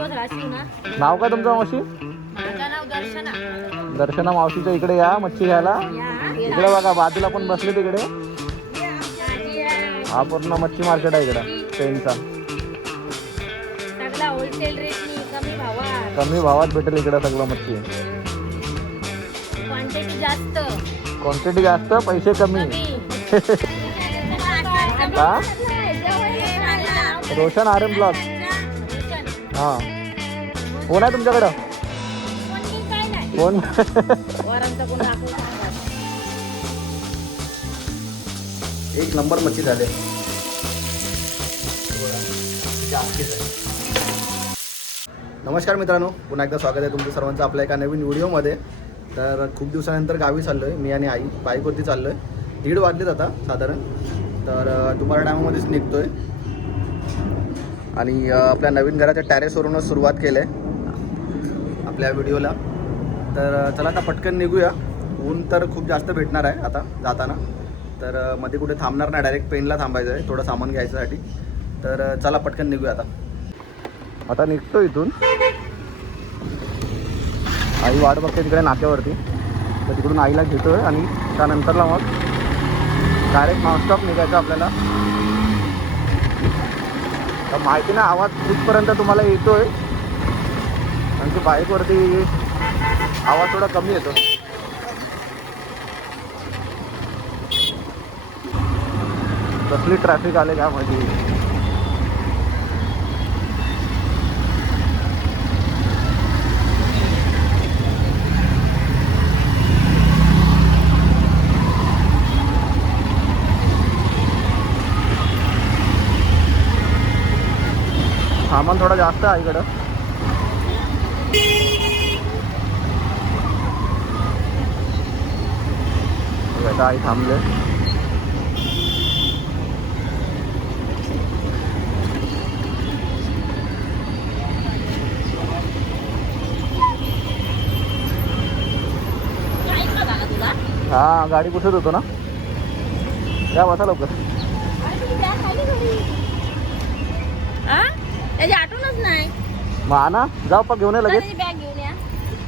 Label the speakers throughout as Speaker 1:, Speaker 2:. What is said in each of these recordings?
Speaker 1: दिवस राहशील ना
Speaker 2: नाव काय तुमचं मावशी?
Speaker 1: माझं नाव दर्शना.
Speaker 2: दर्शना मावशीच्या इकडे या मच्छी घ्यायला. इकडे बघा बाजूला पण बसले तिकडे. हा पूर्ण मच्छी मार्केट आहे इकडं ट्रेनचा
Speaker 1: सगळा होलसेल रेटनी कमी भावात.
Speaker 2: कमी भावात भेटेल इकडं सगळं मच्छी.
Speaker 1: क्वांटिटी जास्त.
Speaker 2: क्वांटिटी जास्त पैसे कमी. हा? रोशन आर एम ब्लॉक हा. फोन आहे तुमच्याकडं? फोन एक नंबर मच्छी झाले. नमस्कार मित्रांनो पुन्हा एकदा स्वागत आहे तुमचं सर्वांचं आपल्या एका नवीन व्हिडिओमध्ये. तर खूप दिवसानंतर गावी चाललो आहे मी आणि आई. बाईकवरती चाललो आहे दीड वाजलेत आता साधारण. तर दुपार टायमामध्येच निघतो आहे आणि आपल्या नवीन घराच्या टॅरेसवरूनच सुरुवात केलं आहे आपल्या व्हिडिओला. तर चला आता पटकन निघूया. ऊन तर खूप जास्त भेटणार आहे आता जाताना. तर मध्ये कुठे थांबणार नाही. डायरेक्ट पेनला थांबायचं आहे. थोडं सामान घ्यायच्यासाठी तर चला पटकन निघूया आता. आता निघतो इथून. आई वाट बघते तिकडे नाक्यावरती. तर तिकडून आईला घेतोय आणि त्यानंतरला मग डायरेक्ट नॉनस्टॉप निघायचं आपल्याला. तर माहिती ना आवाज कुठपर्यंत तुम्हाला येतोय. कारण की बाईकवरती आवाज थोडा कमी येतो. कसली ट्रॅफिक आले का माहिती? सामान थोडा जास्त आहे इकडं. आता आई थांबले. हा गाडी कुठेच होतो ना? या बसा लवकर.
Speaker 1: त्याची आठवणच नाही.
Speaker 2: मग आणा जाऊ पण घेऊन ये लगेच.
Speaker 1: बॅग घेऊन या.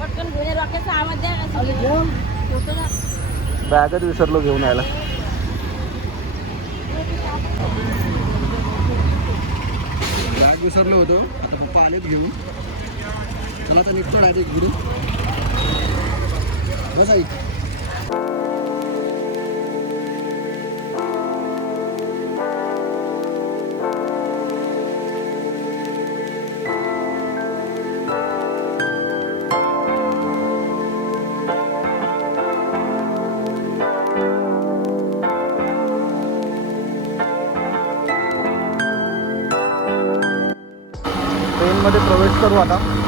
Speaker 1: पटकन घेऊन या. रॉकेटचा आवाज द्या ठेवतो ना
Speaker 2: बॅगच विसरलो घेऊन यायला. बॅग विसरलो होतो. आता पप्पा आलेत घेऊन. चला आता निघतो डायरेक्ट घरी बस आई प्रवेश करू आता.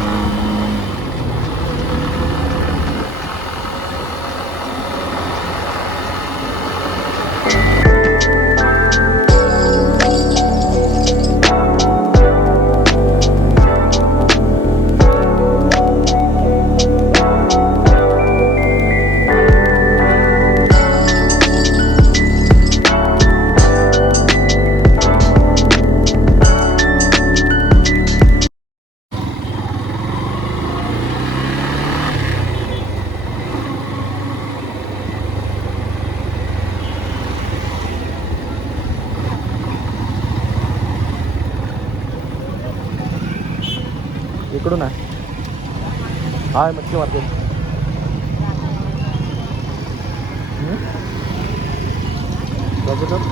Speaker 2: हाय मच्छी मार्केट हम्म? बघू तर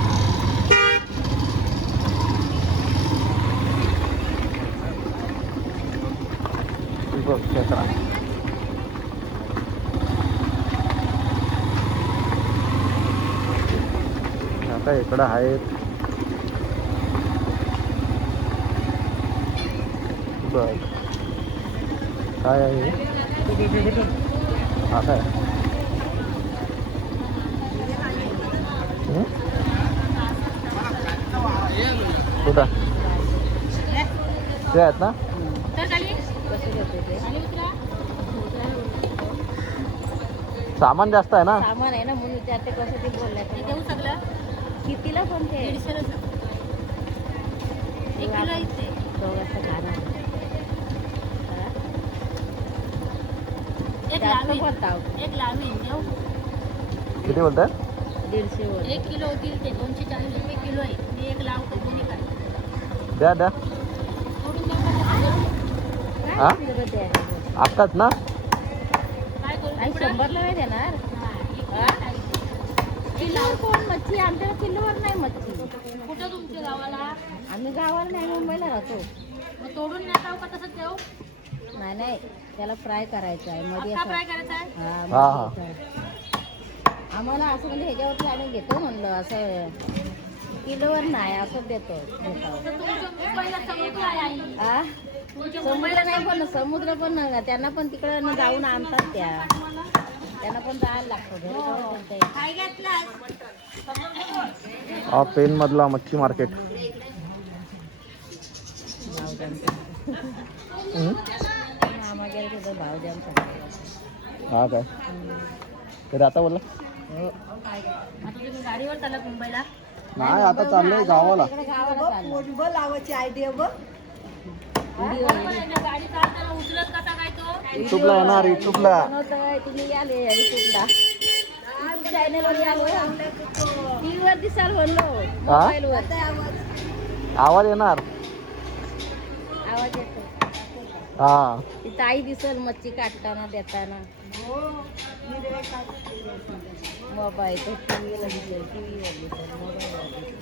Speaker 2: हे बघ खेकडा आता इकडं आहेत बर काय आहे हा काय हं? कुठं? ते आहेत ना?
Speaker 1: तर खाली खाली उतरा.
Speaker 2: सामान जास्त आहे ना?
Speaker 1: सामान आहे ना म्हणून विचारते कसं ते देऊ सगळं? कितीला पण ते दीडशे एक किलो इथे. दोघांचं खाणार एक एक
Speaker 2: किती बोलताय?
Speaker 3: दीडशे वर
Speaker 1: एक किलो होतील ते दोनशे चाळीस रुपये किलो आहे. मी एक लावतो दोन्ही काय
Speaker 2: द्या द्या? हा? आत्ताच ना?
Speaker 1: काय करू?
Speaker 3: शंभरला नाही देणार?
Speaker 1: हा,
Speaker 3: हा?
Speaker 1: लाव.
Speaker 3: किलोवर कोण मच्छी? आमच्याकडे किलोवर नाही मच्छी.
Speaker 1: कुठं तुमच्या गावाला?
Speaker 3: आम्ही गावाला नाही मुंबईला राहतो.
Speaker 1: मग तोडून नेता हो का तसंच देऊ?
Speaker 3: नाही नाही. त्याला फ्राय करायचं आहे. मध्ये असं
Speaker 1: फ्राय करायचा आहे?
Speaker 3: हा,
Speaker 2: हा,
Speaker 3: मध्ये असं. आम्हाला असं म्हणजे ह्याच्यावरती आम्ही घेतो म्हणलं असं किलोवर नाही असं देतो. घेतो
Speaker 1: तर तुमच्या मुंबईला समुद्र आहे
Speaker 3: आ? समुद्र नाही पण समुद्र पण त्यांना पण तिकडं जाऊन आणतात त्या. त्यांना पण जायला लागतं. घरी.
Speaker 1: काय घेतलास?
Speaker 2: हा पेन मधला मच्छी मार्केट.
Speaker 3: भाव
Speaker 2: हा काय? तरी आता बोला
Speaker 3: हो.
Speaker 1: आता तुम्ही गाडीवर चालत मुंबईला?
Speaker 2: नाही आता चाललोय गावाला.
Speaker 3: इकडे गावाला चाललो.
Speaker 1: बरोबर आहे. ना, गाडी चालताना उचलत कसा काय तो
Speaker 2: युट्यूबला येणार युट्यूबला
Speaker 3: तुम्ही याले युट्यूबला युट्यूब चॅनलवर यालो टीव्हीवर दिसाल म्हणलो
Speaker 2: हा?
Speaker 3: मोबाईलवर.
Speaker 2: आवाज येणार
Speaker 3: आवाज येतो
Speaker 2: हा.
Speaker 3: ती ताई दिसल मच्छी काढताना देताना. मोबाईल टीव्हीला दिसेल टीव्हीवर दिसेल मोबाईलवर दिसेल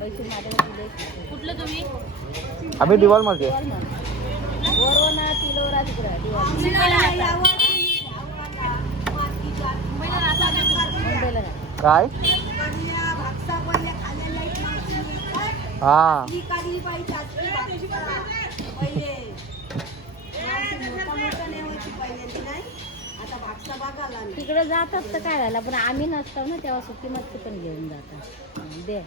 Speaker 3: पैसे माझ्याकडे दिले
Speaker 1: कुठलं तुम्ही?
Speaker 2: आम्ही दिवाल
Speaker 3: तिलोरा तिकडं.
Speaker 1: मुंबईला
Speaker 3: जा.
Speaker 2: काय? हा.
Speaker 3: तिकडं जातात तर काय झालं पण आम्ही नसतो ना तेव्हा सुकी मच्छी पण घेऊन जातात. दे.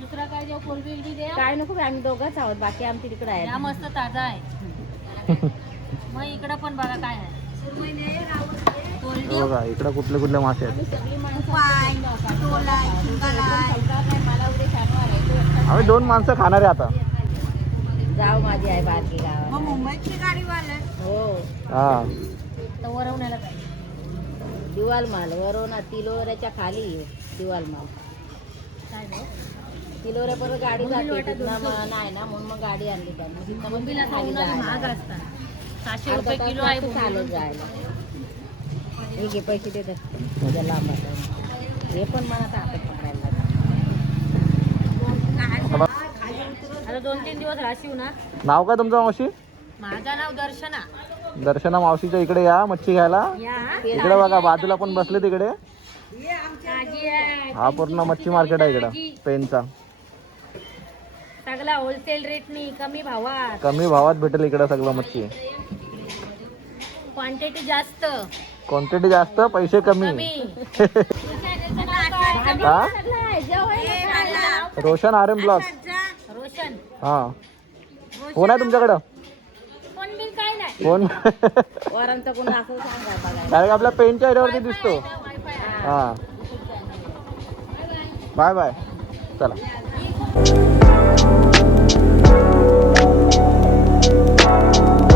Speaker 1: दुसरा काय देऊ? कोलबी बिलबी देऊ?
Speaker 3: काय नको बाई, आम्ही दोघंच आहोत बाकी आमची तिकडं
Speaker 1: या
Speaker 3: आहे
Speaker 1: मस्त ताजा आहे. मग इकडं पण बघा काय आहे.
Speaker 2: बघा इकडे कुठले कुठले मासे आहेत?
Speaker 3: आम्ही
Speaker 2: दोन माणसं खाणार आहे आता.
Speaker 3: जाव माझी आहे बारकी गाव हो.
Speaker 2: हा.
Speaker 1: तर वरवण्याला पाहिजे.
Speaker 3: दिवाल माल वरोना तिलोऱ्याच्या खाली दिवाल माल.
Speaker 1: काय देऊ?
Speaker 3: तिलोऱ्या बरोबर गाडी जाते नाही ना म्हणून मग गाडी आणली त्यांनी.
Speaker 1: महाग असतात सहाशे
Speaker 3: अर्धा
Speaker 1: रुपये
Speaker 3: तास
Speaker 1: किलो आहे
Speaker 3: लागतो चालत
Speaker 1: बोंबील.
Speaker 3: जायला. हे घे पैसे देतात माझ्या लांब आता. हे पण मला ताकद पकडायला लागतं.
Speaker 1: आता दोन तीन दिवस राशीव ना.
Speaker 2: नाव काय तुमचं मावशी?
Speaker 1: माझं नाव दर्शना.
Speaker 2: दर्शना मावशीच्या इकडे या मच्छी घ्यायला.
Speaker 1: या.
Speaker 2: इकडे बघा बाजूला पण बसले तिकडे हा पूर्ण मच्छी मार्केट आहे इकडं पेनचा.
Speaker 1: सगळा होलसेल रेटनी कमी भावात.
Speaker 2: कमी भावात भेटेल इकडे सगळं मच्छी.
Speaker 1: क्वांटिटी जास्त.
Speaker 2: क्वांटिटी जास्त पैसे कमी. हा? Roshan R M blog
Speaker 1: Roshan
Speaker 2: हा. कोण आहे तुमच्याकडं? कोण
Speaker 3: वरांचा कोण असं सांगा बघा
Speaker 2: डायरेक्ट आपल्या पेनच्या ह्याच्यावरती दिसतो. हा. Bye bye. चला. Thank you.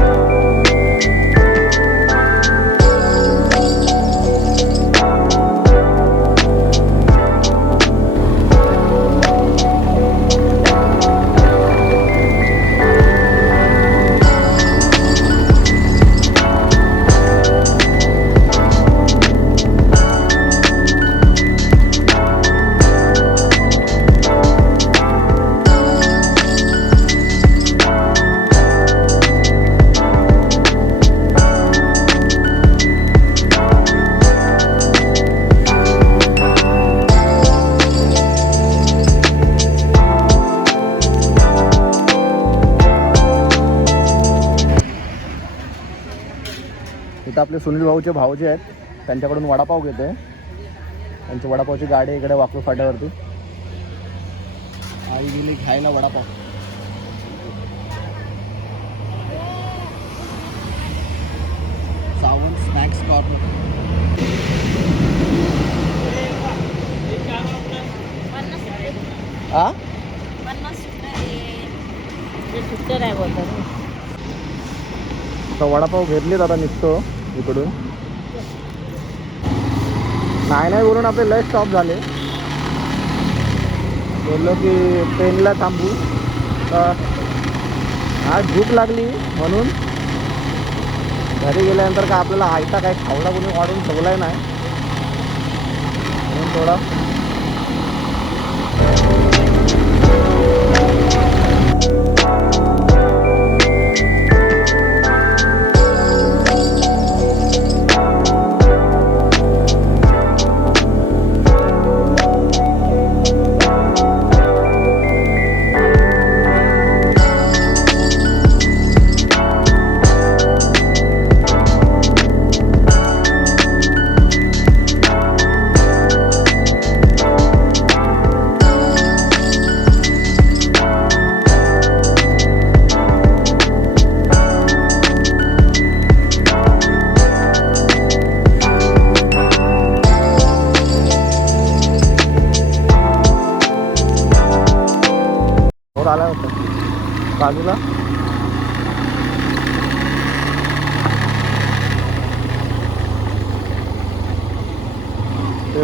Speaker 2: आपले सुनील भाऊचे भाऊ जे आहेत त्यांच्याकडून वडापाव घेते. त्यांची वडापावची गाडी इकडे वाकू फाट्यावरती. आई गेली खायला वडापाव. सावंत स्नॅक्स कॉर्नर आ?
Speaker 1: पन्नास रुपये.
Speaker 3: ते सुट्टे नाही बोलतात
Speaker 2: आता वडापाव घेतलीत आता निघतो. इकडून. नाही नाही बोलून आपले लय स्टॉप झाले. बोललो की ट्रेनला थांबू. तर आज भूक लागली म्हणून. घरी गेल्यानंतर का आपल्याला आयता काय खावला कोणी वाढून ठेवलाय नाही. म्हणून थोडा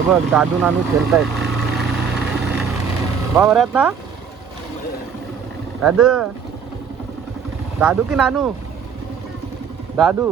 Speaker 2: बघ दादू नानू खेळतायत बा ना? दादू. दादू की नानू? दादू.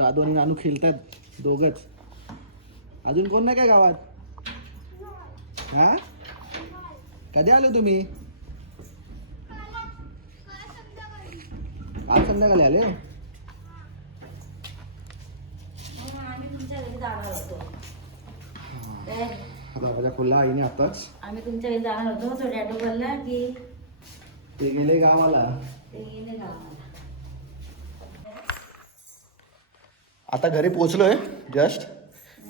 Speaker 2: दादू आणि नानू खेळतात दोघच. अजून कोण नाही काय गावात? हा? कधी आले तुम्ही? आज संध्याकाळी आले? दरवाजा खोलला आईने आताच.
Speaker 3: आम्ही तुमच्या घरी जाणार होतो. तो डॅडो बोलला की
Speaker 2: ते गेले गावाला.
Speaker 3: ते गेले गावाला.
Speaker 2: आता घरी पोचलो आहे जस्ट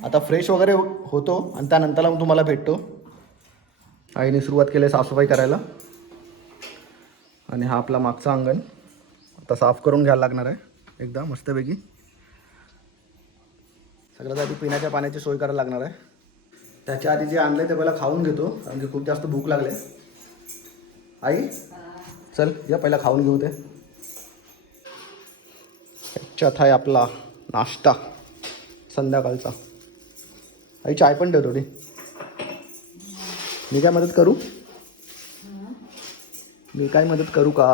Speaker 2: आता फ्रेश वगैरे होतो आणि त्यानंतरला मग तुम्हाला भेटतो. आईने सुरुवात केली आहे साफसफाई करायला. आणि हा आपला मागचा अंगण. आता साफ करून घ्यायला लागणार आहे एकदा मस्तपैकी. सगळ्यात आधी पिण्याच्या पाण्याची सोय करायला लागणार आहे. त्याच्या आधी जे आणलं ते पहिला खाऊन घेतो कारण की खूप जास्त भूक लागले. आई चल या पहिला खाऊन घेऊ ते. ह्याच्यात आहे आपला. नाश्ता संध्याकाळचा. आई चाय पण ठेव थोडी मी काय मदत करू? मी काय मदत करू का?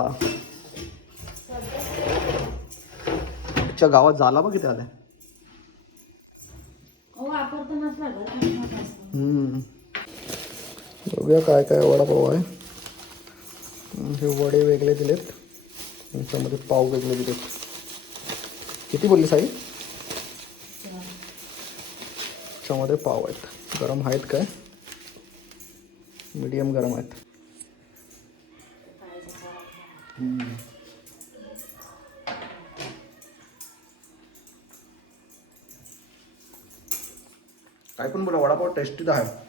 Speaker 2: आमच्या गावात झाला बघ किती आलाय.
Speaker 3: हो.
Speaker 2: बघूया काय काय वडापाव आहे. हे वडे वेगळे दिलेत. त्याच्यामध्ये पाव वेगळे दिलेत. किती बोलली साई त्याच्यामध्ये पाव आहेत. गरम आहेत काय? मीडियम गरम हम्म. काय बोला, वडापाव टेस्टी आहे.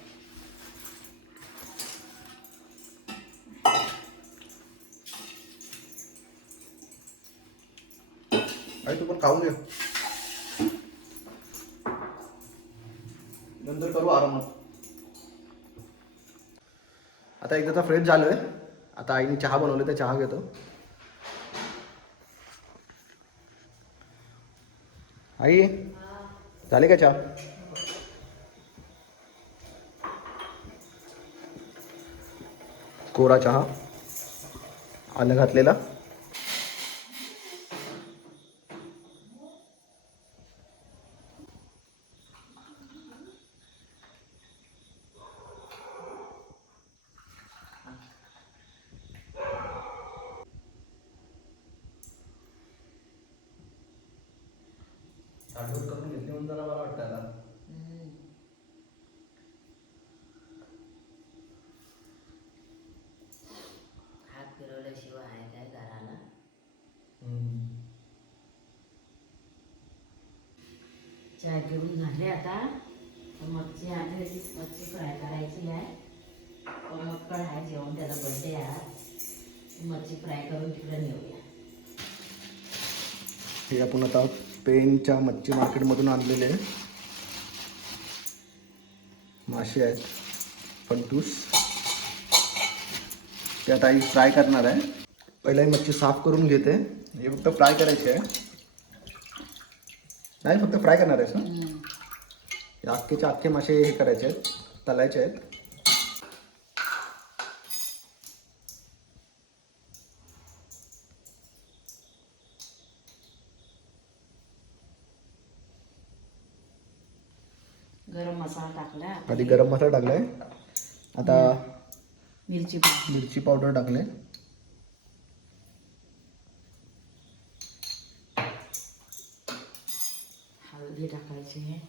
Speaker 2: तू पण खाऊन नंतर करू आरामात. आता एकदाचा फ्रेश झालोय. आता आईने चहा बनवले तर चहा घेतो. आई झाले का चहा? कोरा चहा. आलं घातलेला. म्हणून जरा बरं वाटतं आता
Speaker 3: हात फिरवल्याशिवाय आहे काय घराला? चाय घेऊन झाले आता. तर मच्छी आणलेली मच्छी फ्राय करायची आहे. तर मग पण आहे जेवण त्याचा बड्डे आहे मच्छी फ्राय करून तिकडे नेऊया.
Speaker 2: हे आपण आता पेनच्या मच्छी मार्केटमधून आणलेले आहे मासे आहेत पंटूस ते आता आई फ्राय करणार आहे. पहिला ही मच्छी साफ करून घेते. हे फक्त फ्राय करायची आहे. नाही फक्त फ्राय करणार आहेस ना? हे अख्खेचे अख्खे मासे हे करायचे आहेत तलायचे आहेत.
Speaker 3: गरम मसाला टाकला
Speaker 2: आधी गरम मसाला टाकलाय. आता
Speaker 3: मिरची
Speaker 2: मिरची पावडर टाकले
Speaker 3: हळदी टाकायची आहे.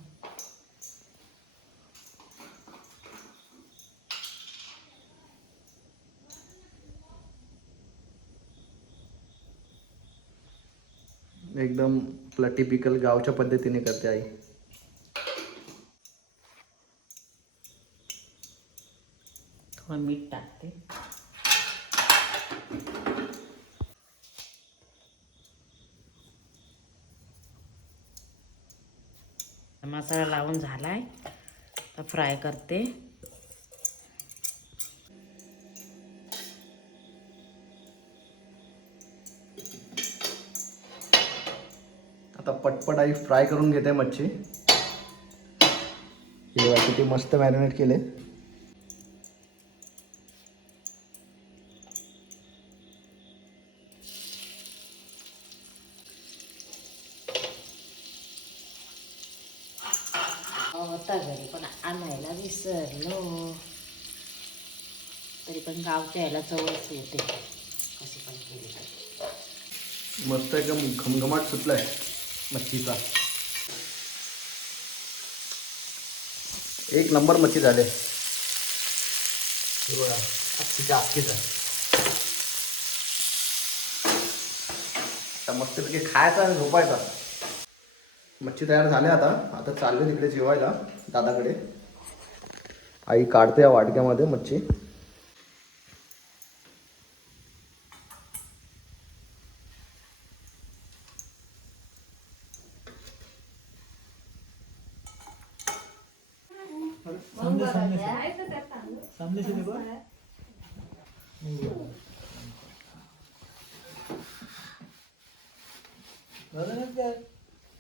Speaker 2: एकदम आपला टिपिकल गावच्या पद्धतीने करते आई.
Speaker 3: मसाला लावून आहे तर फ्राय करते.
Speaker 2: आता पटपट आई फ्राय करून घेते मच्छी. हे किती मस्त मॅरिनेट केले.
Speaker 3: होता घरी पण आणायला विसरलो. तरी पण गावच्या यायला चवच येते. कशी पण केली
Speaker 2: मस्त एकदम घमघमाट सुटलाय मच्छीचा. एक नंबर मच्छी झाले. हे बघा अख्खीच्या आहे मस्तपैकी खायचा आणि झोपायचा. मच्छी तयार झाल्या आता. आता चालले तिकडे जेवायला दादाकडे. आई काढते या वाटक्यामध्ये मच्छी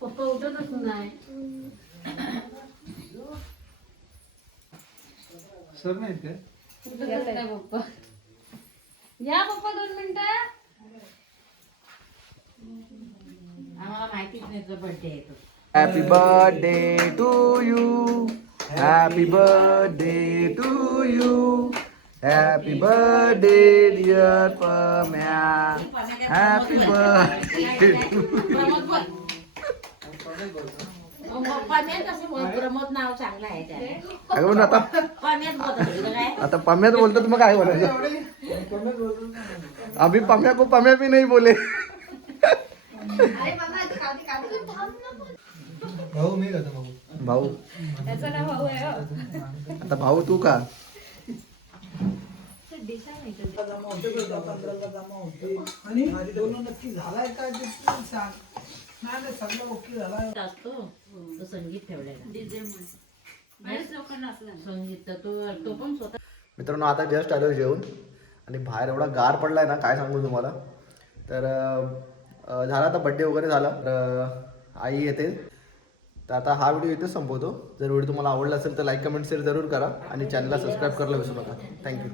Speaker 1: पप्पा उठतच नाही उठतच नाही पप्पा या पप्पा दोन मिनिटं
Speaker 3: आम्हाला माहितीच नाही तुझा बर्थडे आहे तो
Speaker 2: Happy birthday to you. Happy birthday to you. Happy birthday, dear Pamya. Happy birthday to you.
Speaker 3: पम्यात कसं बोल प्रमोद नाव चांगलं आहे त्याने.
Speaker 2: अगं पण आता
Speaker 3: होती काय?
Speaker 2: आता पम्यात बोलतो तर मग काय बोलायचं? अभी पम्या को पम्या भी नहीं बोले. भाऊ
Speaker 1: त्याचं नाव भाऊ आहे हो.
Speaker 2: आता भाऊ तू का?
Speaker 3: असतो तो संगीत ठेवलेला
Speaker 1: डीजे म्हणून बरेच लोकांना असलं
Speaker 3: संगीत तर तो तो पण स्वतः
Speaker 2: मित्रांनो आता जस्ट आलो जेवून. आणि बाहेर एवढा गार पडलाय ना काय सांगू तुम्हाला? तर झाला आता बड्डे वगैरे झाला. तर आई येते. तर आता हा व्हिडिओ इथेच संपवतो. जर व्हिडिओ तुम्हाला आवडला असेल तर लाईक कमेंट शेअर जरूर करा. आणि चॅनलला सबस्क्राईब करायला विसरू नका. थँक्यू